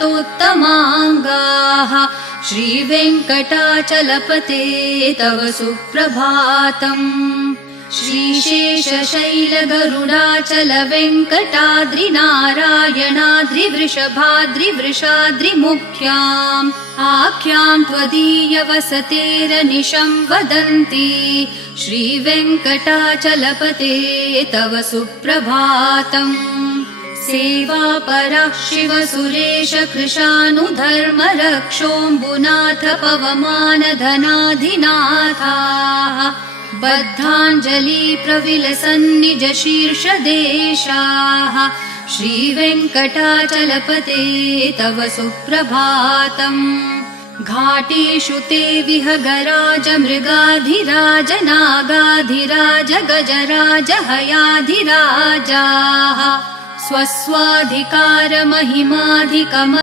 तोत्तमाङ्गाः श्रीवेङ्कटाचलपते तव सुप्रभातम्। श्रीशेषशैलगरुडाचल वेङ्कटाद्रिनारायणाद्रिवृषभाद्रिवृषाद्रिमुख्याम् आख्याम् त्वदीयवसतेरनिशम् वदन्ति श्रीवेङ्कटाचलपते तव सुप्रभातम्। सेवापरः शिवसुरेश कृशानुधर्मरक्षोऽम्बुनाथ पवमानधनाधिनाथाः बद्धाञ्जलि प्रविलसन्निज शीर्षदेशाः श्रीवेङ्कटाचलपते तव सुप्रभातम्। घाटेषु ते विहगराज मृगाधिराज नागाधिराज गजराज हयाधिराजाः स्वस्वाधिकार महिमाधिकम